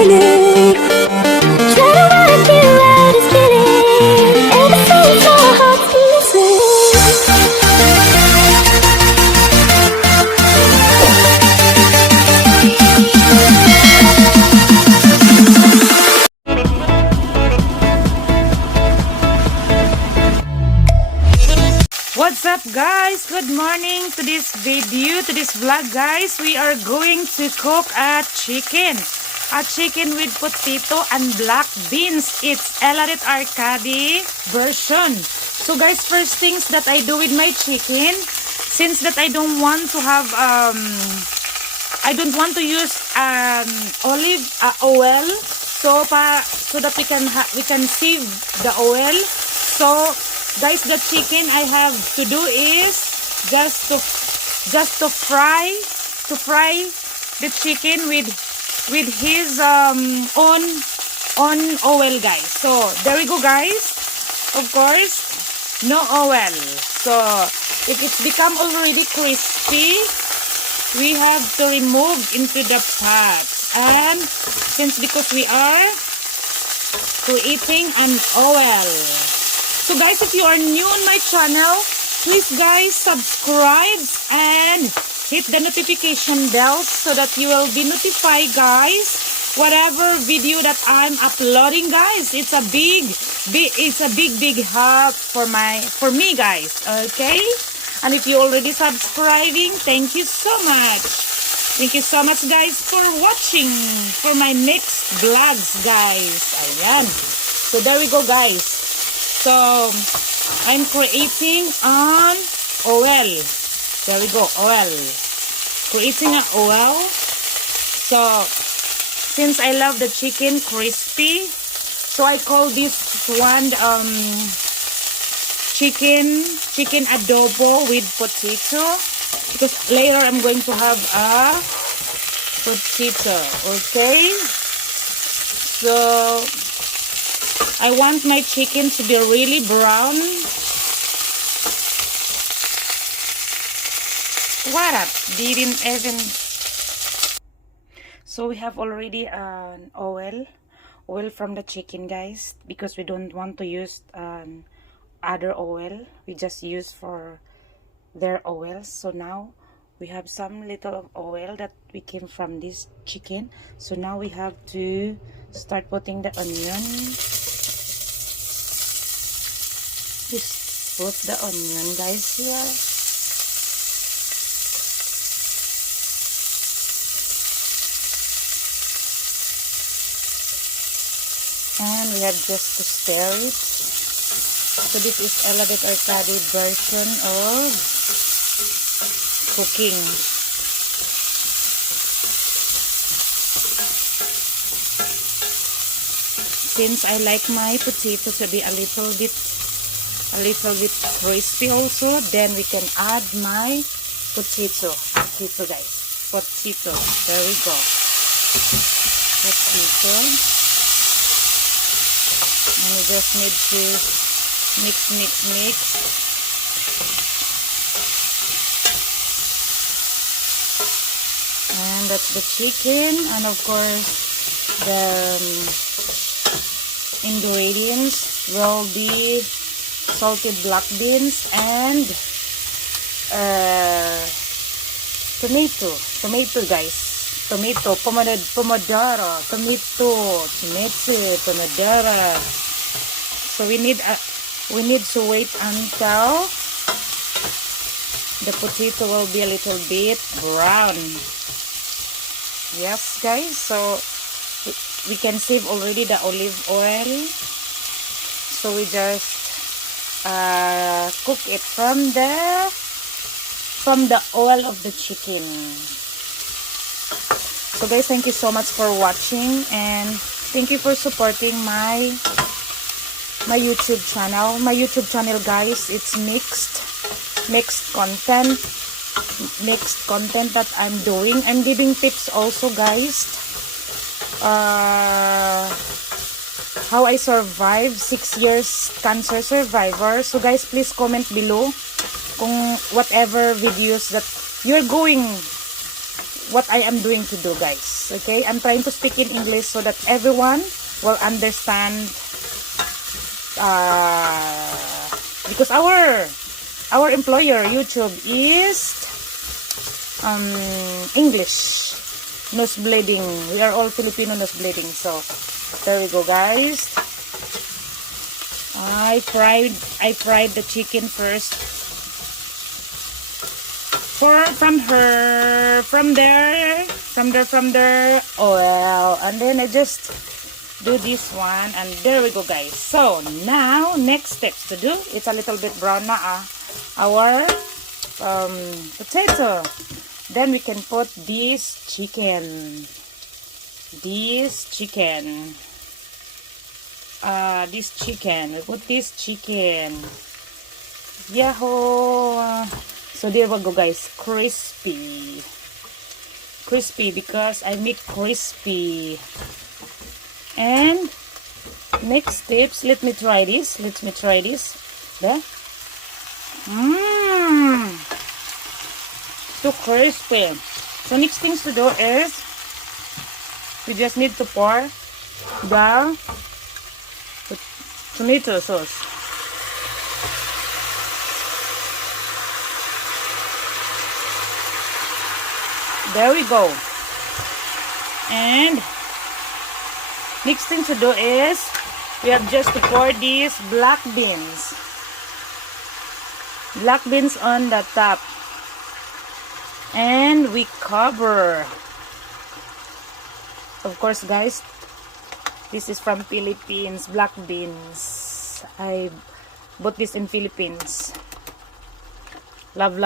spinning. Try to work it out, it's spinning. Ever since our hearts beating. What's up guys? Good morning to this video, to this vlog guys. We are going to cook a chicken. A chicken with potato and black beans. It's Elaret Arcade version. So guys, first things that I do with my chicken, since that I don't want to have I don't want to use olive oil, so that we can save the oil. So guys, the chicken I have to do is just to fry the chicken with his own oil guys. So there we go guys. Of course, no oil. So if it's become already crispy, we have to remove into the pot. And because we are creating an oil. So guys, if you are new on my channel, please guys subscribe and hit the notification bell so that you will be notified guys whatever video that I'm uploading guys. It's a big help for me guys. Okay, and if you already subscribing, thank you so much. Thank you so much guys for watching for my next vlogs guys. Ayan, so there we go guys. So, I'm creating an oil. There we go, oil. Creating an oil. So, since I love the chicken crispy, so I call this one chicken adobo with potato. Because later I'm going to have a potato. Okay? So, I want my chicken to be really brown. What up? Didn't even. So we have already an oil from the chicken guys, because we don't want to use other oil. We just use for their oil. So now we have some little of oil that we came from this chicken. So now we have to start putting the onion. Just put the onion guys here. And we have just to stir it. So this is Elaret Arcade version of cooking. Since I like my potato to be a little bit crispy also, then we can add my potato guys. Potato, there we go. Potato, and we just need to mix. And that's the chicken, and of course the ingredients will be salted black beans and tomato guys, pomodoro, pomodoro. So we need to wait until the potato will be a little bit brown. Yes guys, so we can save already the olive oil. So we just cook it from the oil of the chicken. So guys, thank you so much for watching, and thank you for supporting my YouTube channel. My YouTube channel guys, it's mixed content that I'm doing. I'm giving tips also guys, how I survived 6 years cancer survivor. So guys, please comment below kung whatever videos that you're going, what I am doing to do guys. Okay, I'm trying to speak in English so that everyone will understand. Because our employer YouTube is English. Nose bleeding. We are all Filipino nose bleeding. So there we go, guys. I fried the chicken first. From there oil, and then I just do this one, and there we go, guys. So now next steps to do, it's a little bit brown na our potato. Then we can put this chicken. We put this chicken. Yahoo! So there we go, guys. Crispy because I make crispy. And next steps, let me try this. There. So crispy. So next things to do is we just need to pour the tomato sauce. There we go. And next thing to do is we have just to pour these black beans on the top, and we cover. Of course, guys, this is from Philippines, black beans. I bought this in Philippines. Love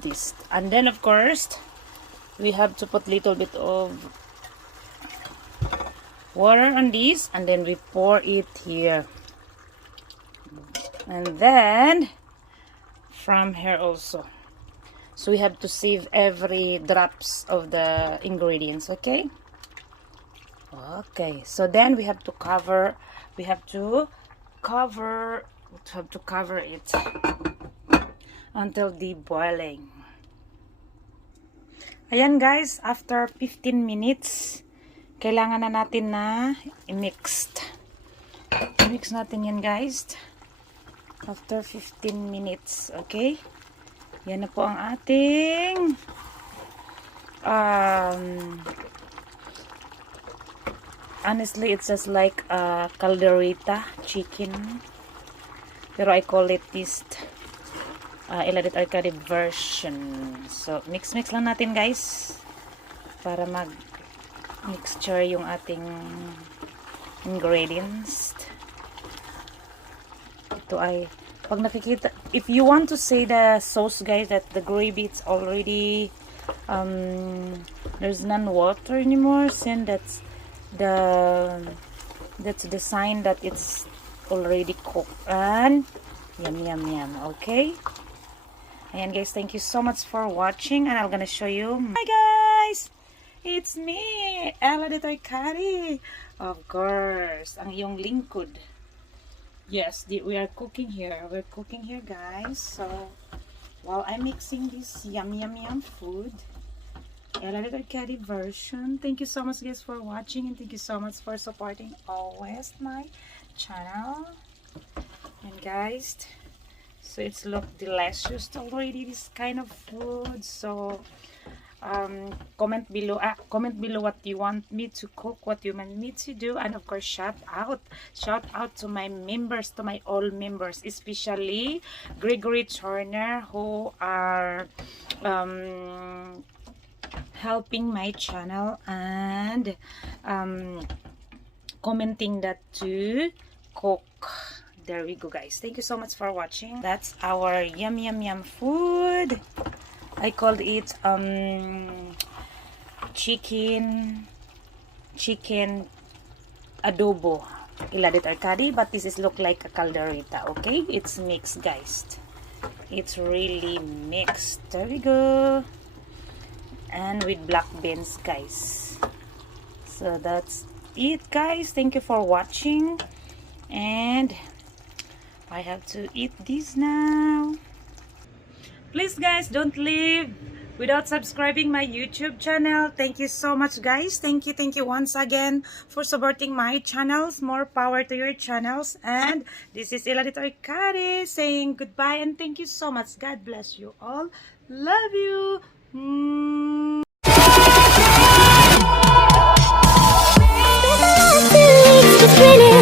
this. And then of course we have to put little bit of water on this, and then we pour it here, and then from here also. So we have to save every drops of the ingredients. Okay, so then we have to cover it until the boiling. Ayan, guys, after 15 minutes kailangan na natin na i-mix natin yan, guys, after 15 minutes. Okay, yan na po ang ating honestly it's just like a caldereta chicken, pero I call it this Eladet Arcade version. So mix lang natin, guys, para mag mixture yung ating ingredients. Ito ay pag nakikita, if you want to say the sauce, guys, that the gravy it's already there's none water anymore, then that's the sign that it's already cooked and yum. Okay, ayan, guys, thank you so much for watching, and I'm gonna show you. Hi, guys, it's me, Eladet Arcade, of course, ang iyong lingkod. Yes, we are cooking here. We're cooking here, guys. So while I'm mixing this yum food, Eladet Arcade version. Thank you so much, guys, for watching, and thank you so much for supporting always my channel. And guys, so it's look delicious already, this kind of food. So comment below what you want me to cook, what you want me to do, and of course shout out to my members, to my all members, especially Gregory Turner, who are helping my channel and commenting that to cook. There we go, guys. Thank you so much for watching. That's our yum food. I called it chicken adobo Eladet Arcade, but this is look like a caldereta. Okay, it's mixed, guys. It's really mixed. There we go. And with black beans, guys. So that's it, guys. Thank you for watching, and I have to eat this now. Please, guys, don't leave without subscribing my YouTube channel. Thank you so much, guys. Thank you once again for supporting my channels. More power to your channels. And this is Iladito Ikari saying goodbye and thank you so much. God bless you all. Love you. Feelings just spinning